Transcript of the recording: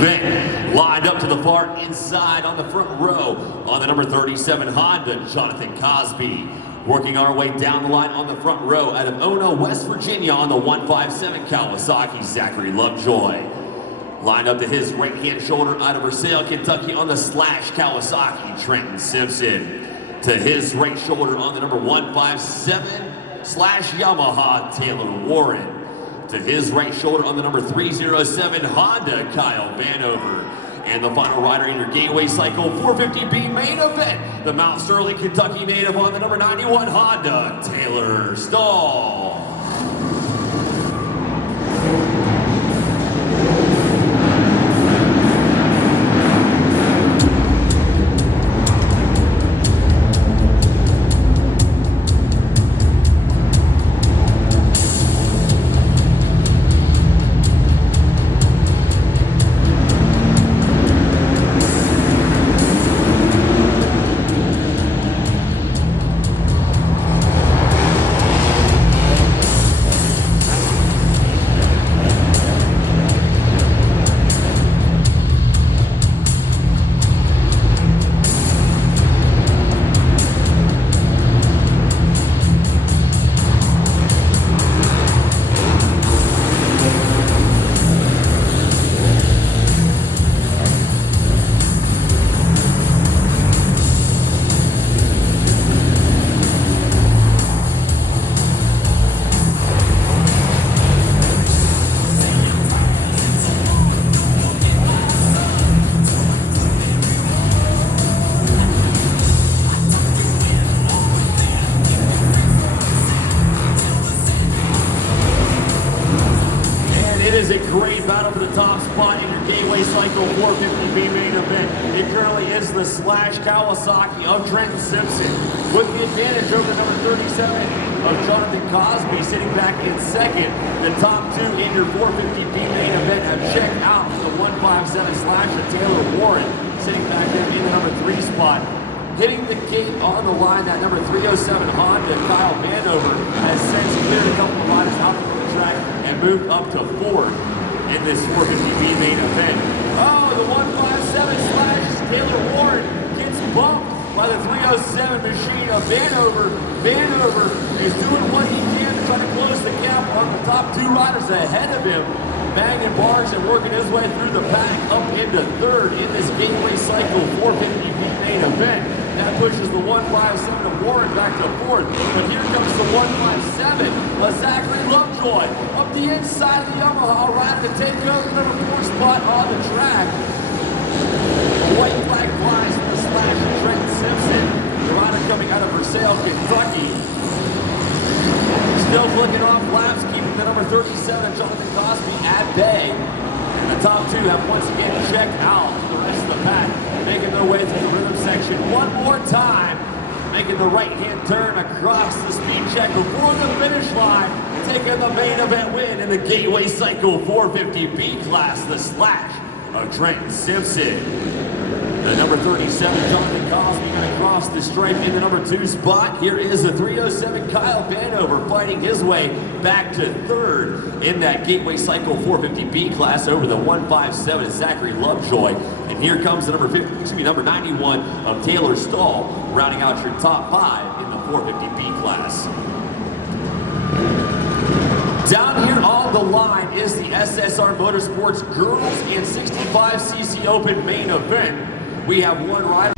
Then, lined up to the far inside on the front row on the number 37 Honda, Jonathan Cosby. Working our way down the line on the front row out of Ono, West Virginia on the 157 Kawasaki, Zachary Lovejoy. Lined up to his right-hand shoulder out of Versailles, Kentucky on the Slash Kawasaki, Trenton Simpson. To his right shoulder on the number 157 Slash Yamaha, Taylor Warren. To his right shoulder on the number 307 Honda, Kyle Vanover. And the final rider in your Gateway Cycle 450B main event, the Mount Sterling, Kentucky native on the number 91 Honda, Taylor Stahl. A great battle for the top spot in your Gateway Cycle 450B main event. It currently is the Slash Kawasaki of Trenton Simpson with the advantage over number 37 of Jonathan Cosby sitting back in second. The top two in your 450B main event have checked out the 157 Slash of Taylor Warren sitting back there in the number 3 spot. Hitting the gate on the line, that number 307 Honda, Kyle Vanover, has since cleared a couple of riders out from the track and moved up to 4th in this 450B main event. Oh, the 157 Slash Taylor Warren gets bumped by the 307 machine of Vanover. Vanover is doing what he can to try to close the gap on the top 2 riders ahead of him. Banging bars and working his way through the pack up into 3rd in this Gateway Cycle 450B main event. That pushes the 157 of Warren back to 4th. But here comes the 157 with Zachary Lovejoy up the inside of the Yamaha rider to take over the number 4 spot on the track. The white flag flies from the Slash of Trenton Simpson. The rider coming out of Versailles, Kentucky. Still flicking off laps, keeping the number 37, Jonathan Cosby, at bay. And the top 2 have once again checked out the rest of the pack, making their way through the rhythm section one more time, making the right-hand turn across the speed check before the finish line, taking the main event win in the Gateway Cycle 450B class, the Slash of Trenton Simpson. The number 37, Jonathan Cosby, going to cross the stripe in the number 2 spot. Here is the 307, Kyle Vanover, fighting his way back to 3rd in that Gateway Cycle 450B class over the 157, Zachary Lovejoy. And here comes the number 91 of Taylor Stahl, rounding out your top 5 in the 450B class. Down here on the line is the SSR Motorsports Girls and 65cc Open main event. We have one rider.